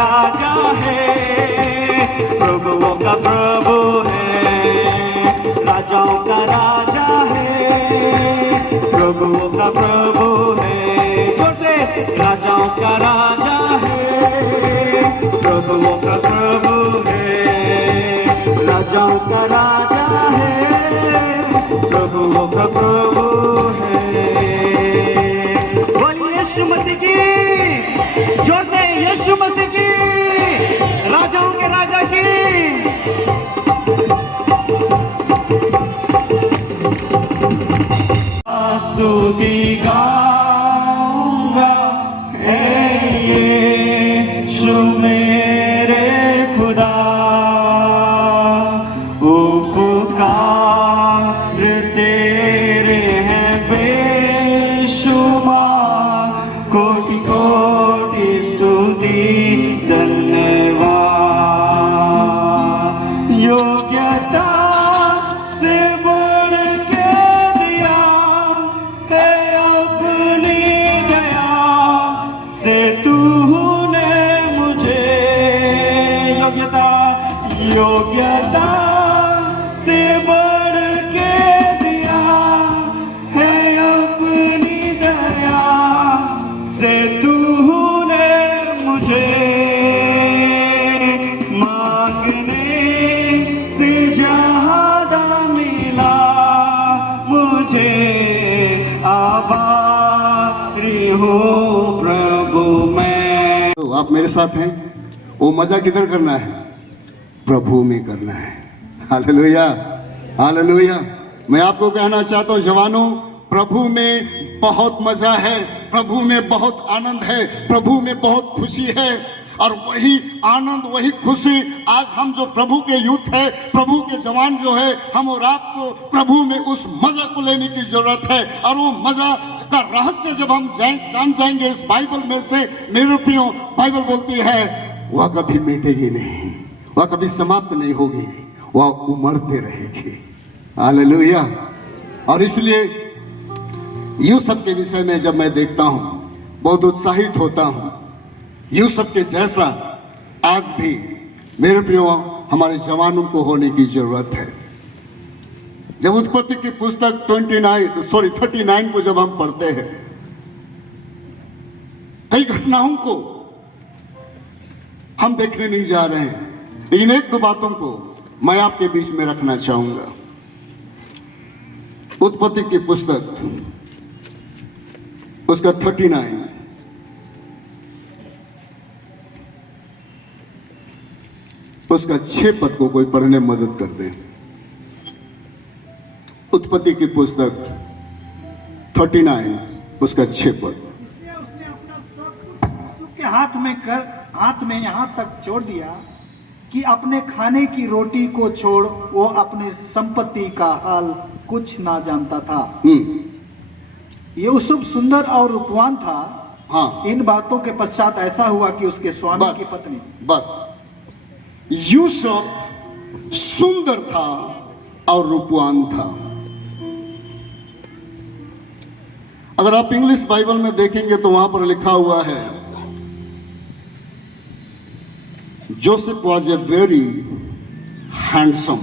राजा है, प्रभुओं का प्रभु है, राजाओं का राजा है, प्रभुओं का प्रभु है। जोर से, राजाओं का राजा है, प्रभुओं का प्रभु है, राजाओं का राजा है, प्रभुओं का प्रभु है। बोलिए यीशु मसीह की, जोर से यीशु मसीह की, राजाओं के राजा की। स्तुति गाऊंगा यीशु मेरे खुदा, उपकार तेरे हैं बेशुमार, कोटि कोटि स्तुति धन्यवाद। योग्यता से बढ़ के दिया है अपनी दया से तूने मुझे, योग्यता से बढ़ के दिया है अपनी दया से तूने मुझे, मांगने से ज्यादा मिला मुझे, आभारी हूँ प्रभु मैं। तो आप मेरे साथ हैं, वो मजा किधर करना है? प्रभु में करना है। Hallelujah, hallelujah. मैं आपको कहना चाहता हूँ जवानों, प्रभु में बहुत मजा है, प्रभु में बहुत आनंद है, प्रभु में बहुत खुशी है। और वही आनंद, वही खुशी आज हम जो प्रभु के यूथ है, प्रभु के जवान जो है, हम और आपको प्रभु में उस मजा को लेने की जरूरत है। और वो मजा का रहस्य जब हम जान जाएंगे इस बाइबल में से, मेरे प्रियो, बाइबल बोलती है वह कभी मिटेगी नहीं, वह कभी समाप्त नहीं होगी, वह उमड़ते रहेगी। हालेलुया। और इसलिए यूसुफ के विषय में जब मैं देखता हूँ बहुत उत्साहित होता हूँ। यूसुफ के जैसा आज भी मेरे प्रियो हमारे जवानों को होने की जरूरत है। जब उत्पत्ति की पुस्तक 39 को जब हम पढ़ते हैं, कई घटनाओं को हम देखने नहीं जा रहे हैं, इन एक दो बातों को मैं आपके बीच में रखना चाहूंगा। उत्पत्ति की पुस्तक उसका 39, उसका 6 पद को कोई पढ़ने में मदद कर दे। उत्पत्ति की पुस्तक 39 उसका 6 पद। उसने अपना सब के हाथ में यहाँ तक छोड़ दिया कि अपने खाने की रोटी को छोड़ वो अपने संपत्ति का हाल कुछ ना जानता था। यूसुफ सुंदर और रूपवान था। हाँ। इन बातों के पश्चात ऐसा हुआ कि उसके स्वामी की पत्नी, बस यूसुफ सुंदर था और रूपवान था। अगर आप इंग्लिश बाइबल में देखेंगे तो वहां पर लिखा हुआ है, Joseph was a very handsome.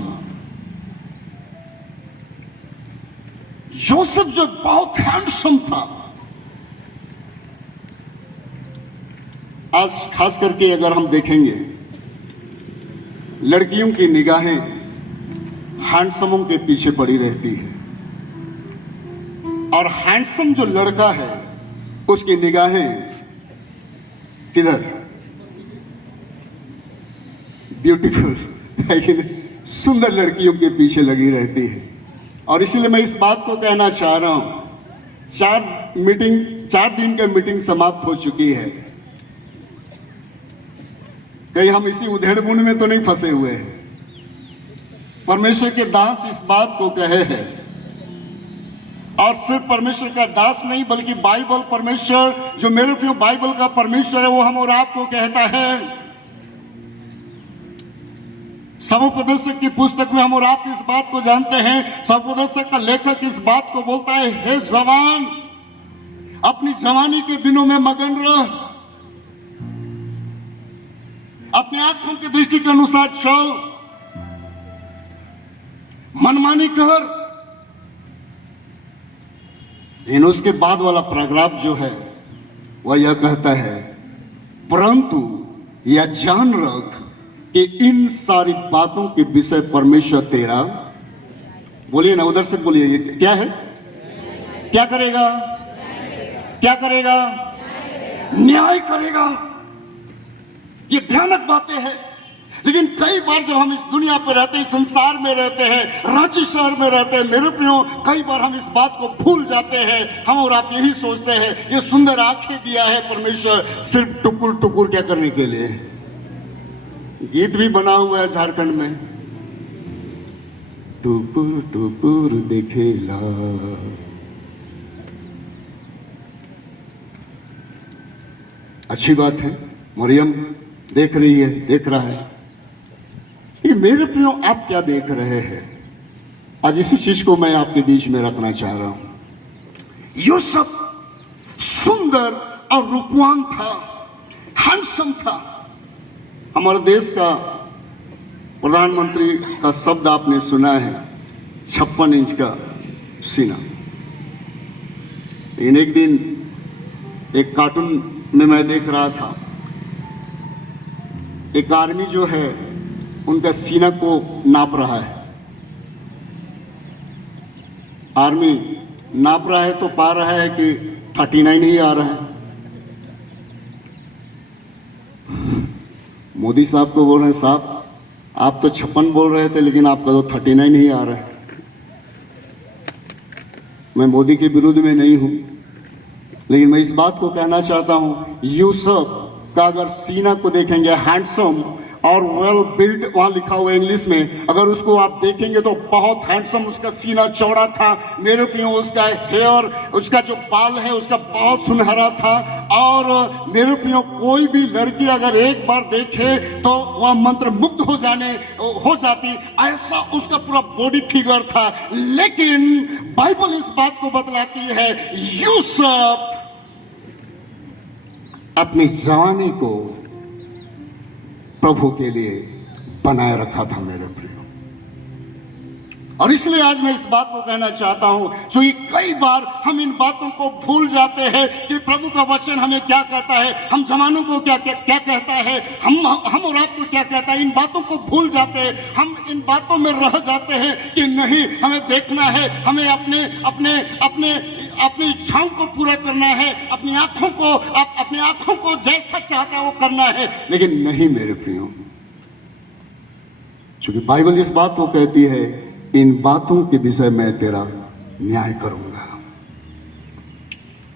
Joseph जो बहुत हैंडसम था। आज खास करके अगर हम देखेंगे, लड़कियों की निगाहें हैंडसमों के पीछे पड़ी रहती है, और हैंडसम जो लड़का है उसकी निगाहें किधर? ब्यूटीफुल है कि नहीं? सुंदर लड़कियों के पीछे लगी रहती है। और इसलिए मैं इस बात को कहना चाह रहा हूं, 4 दिन का मीटिंग समाप्त हो चुकी है। कहीं हम इसी उधेड़-बुन में तो नहीं फंसे हुए हैं। परमेश्वर के दास इस बात को कहे हैं, और सिर्फ परमेश्वर का दास नहीं बल्कि बाइबल परमेश्वर, जो मेरे प्रिय बाइबल का परमेश्वर है, वो हम और आपको कहता है। समोपदेशक की पुस्तक में हम और आप इस बात को जानते हैं। समोपदेशक का लेखक इस बात को बोलता है, हे जवान, अपनी जवानी के दिनों में मगन रह। अपने आंखों की दृष्टि के अनुसार चल, मनमानी कर। इन उसके बाद वाला पैराग्राफ जो है वह यह कहता है, परंतु यह जान रख कि इन सारी बातों के विषय परमेश्वर तेरा, बोलिए ना, उधर से बोलिए, ये क्या है? क्या करेगा? क्या करेगा? न्याय करेगा। ये भयानक बातें हैं, लेकिन कई बार जब हम इस दुनिया पर रहते हैं, संसार में रहते हैं, रांची शहर में रहते हैं, मेरे प्रियो, कई बार हम इस बात को भूल जाते हैं। हम और आप यही सोचते हैं ये सुंदर आंखें दिया है परमेश्वर सिर्फ टुकुर टुकुर क्या करने के लिए। गीत भी बना हुआ है झारखंड में, टुकुर टुकुर देखेला। अच्छी बात है, मरियम देख रही है, देख रहा है। ये मेरे प्रियो, आप क्या देख रहे हैं? आज इसी चीज को मैं आपके बीच में रखना चाह रहा हूं। यूसुफ सुंदर और रूपवान था, हैंडसम था। हमारे देश का प्रधानमंत्री का शब्द आपने सुना है, 56 इंच का सीना। लेकिन एक दिन एक कार्टून में मैं देख रहा था, एक आर्मी जो है उनका सीना को नाप रहा है। आर्मी नाप रहा है तो पा रहा है कि 39 ही आ रहा है। मोदी साहब को बोल रहे हैं, साहब आप तो 56 बोल रहे थे, लेकिन आपका तो 39 ही आ रहा है। मैं मोदी के विरुद्ध में नहीं हूं, लेकिन मैं इस बात को कहना चाहता हूं, यूसुफ का अगर सीना को देखेंगे, हैंडसम और वेल बिल्ट, वहां लिखा हुआ है इंग्लिश में, अगर उसको आप देखेंगे तो बहुत हैंडसम, उसका सीना चौड़ा था। मेरे प्रियो, उसका हेयर, उसका जो बाल है उसका बहुत सुनहरा था। और मेरे प्रियो, कोई भी लड़की अगर एक बार देखे तो वह मंत्र मुग्ध हो जाती, ऐसा उसका पूरा बॉडी फिगर था। लेकिन बाइबल इस बात को बतलाती है, यूसुफ अपनी जवानी को प्रभु के लिए बनाए रखा था मेरे प्रियो। और इसलिए आज मैं इस बात को कहना चाहता हूं, क्योंकि कई बार हम इन बातों को भूल जाते हैं कि प्रभु का वचन हमें क्या कहता है, हम जवानों को क्या कहता है, हम और आपको क्या कहता है। इन बातों को भूल जाते हैं, हम इन बातों में रह जाते हैं कि नहीं, हमें देखना है, हमें अपनी इच्छाओं को पूरा करना है, अपनी आंखों को जैसा चाहता है वो करना है। लेकिन नहीं मेरे प्रियो, क्योंकि बाइबल इस बात को कहती है, इन बातों के विषय मैं तेरा न्याय करूंगा।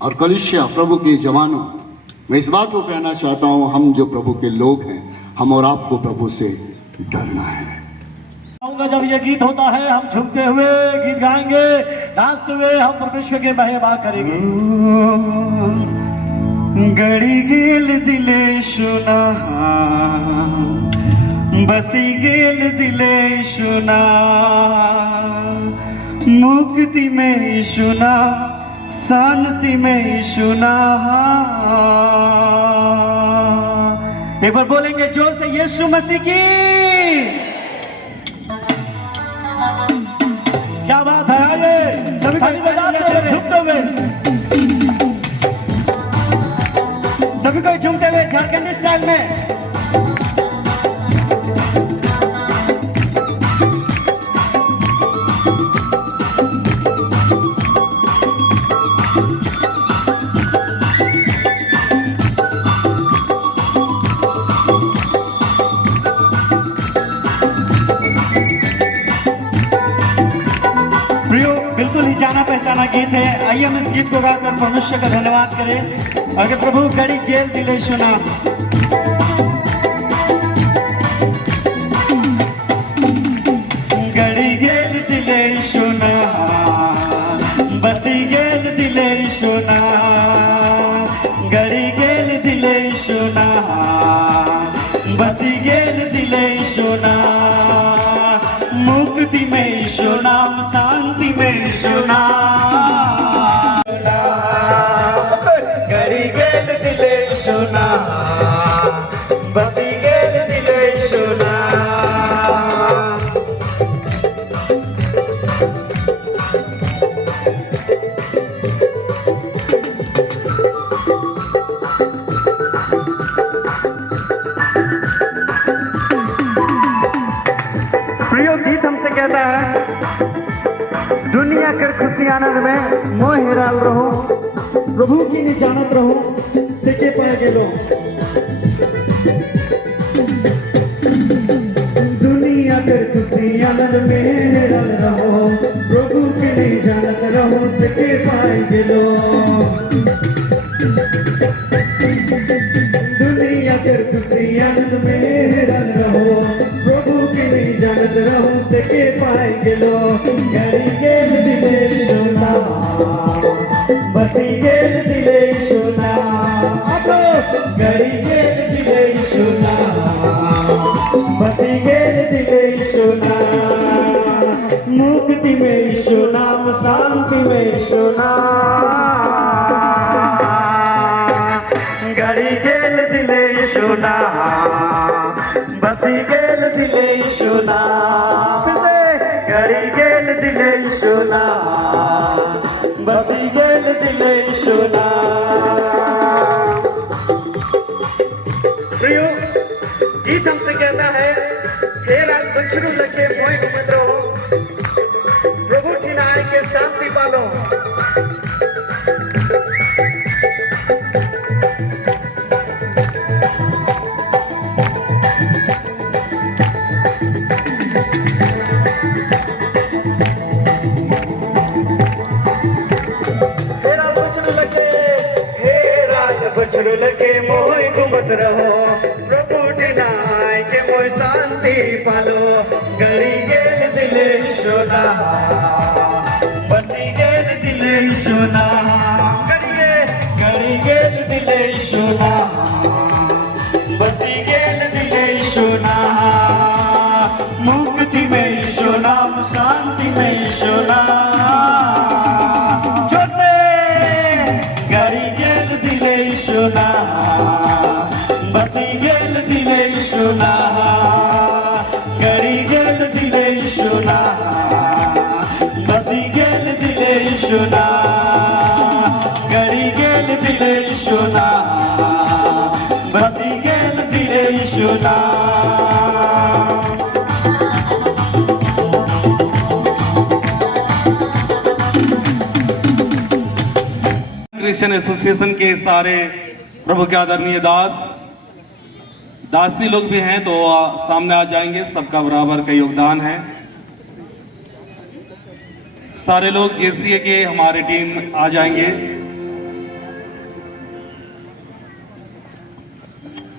और कलीसिया, प्रभु के जवानों, मैं इस बात को कहना चाहता हूं, हम जो प्रभु के लोग हैं, हम और आपको प्रभु से डरना है। जब ये गीत होता है, हम झुकते हुए गीत गाएंगे, नाचते हुए हम परमेश्वर के महिमा करेंगे। गड़ी गेल दिले सुना, बसी गेल दिले सुना, मुक्ति में सुना, शांति में सुना। एक बार बोलेंगे जोर से, यीशु मसीह की। क्या बात है, आइए सभी झुकते हुए, सभी को झुमते हुए झारखंडी स्टाइल में। बिल्कुल ही जाना पहचाना गीत है। आइए हम इस गीत को गाकर परमेश्वर का धन्यवाद करें। अगर प्रभु गड़ी गेल दिले सुना, गड़ी गेल दिले सुना, बसी गेल दिले सुना, गड़ी गेल दिले सुना, बसी गेल दिले सुना, मुक्ति में सुना, शांति में सुना, गड़ी गेल दिले सुना, बसी गेल दिले कहता है, दुनिया कर खुशी आनंद में मोह हेराल रहो, प्रभु की नहीं जानत रहो, सिके पाए गेलो। दुनिया कर खुशी आनंद में हेराल रहो, प्रभु की नहीं जानत रहो, सिके पाए गेलो। दुनिया कर खुशी आनंद में हेराल रहो, प्रभु की नहीं जानत रहो, सिके पाए गेलो। गड़ी गेल दिले सोना, बसी गेल दिले सोना, गड़ी गेल दिले सोना, बसी गेल दिले सोना। मुक्ति में यीशु नाम, शांति में यीशु नाम। गड़ी गेल दिले यीशु नाम, बसी गेल दिले यीशु नाम। गड़ी गेल दिले यीशु नाम, बसी गेल दिले यीशु नाम। प्रियो, गीत हमसे कहता है, हे राज बछरू लगे मोय घुमत रहो, प्रभु की नाय के शांति पालो। बछरू लगे मोय घुमत रहो, प्रभु ढिनाय के मोय शांति पालो। गड़ी गेल दिले सोना, बसी गेल दिले सोना। गड़ी गेल दिले सोना, बसी गेल दिले सोना। मुक्ति में यीशु नाम, शांति में यीशु नाम। सोना, बसी गेल दिले सोना, गड़ी गेल दिले सोना, बसी गेल दिले सोना, गड़ी गेल दिले सोना, बसी गेल दिले सोना। क्रिश्चियन एसोसिएशन के सारे प्रभु के आदरणीय दासी लोग भी हैं, तो सामने आ जाएंगे। सबका बराबर का योगदान है। सारे लोग जेसीए के हमारे टीम आ जाएंगे।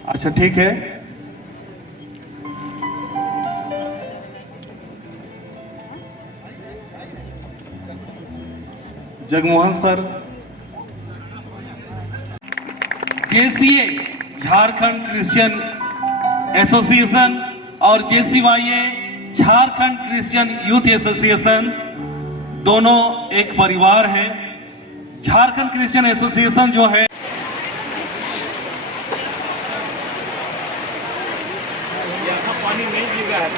अच्छा, ठीक है। Jagmohan sir, JCA Jharkhand Christian association और जेसीवाईए झारखंड क्रिश्चियन यूथ एसोसिएशन दोनों एक परिवार हैं। झारखंड क्रिश्चियन एसोसिएशन जो है पानी नहीं गिर रहा है।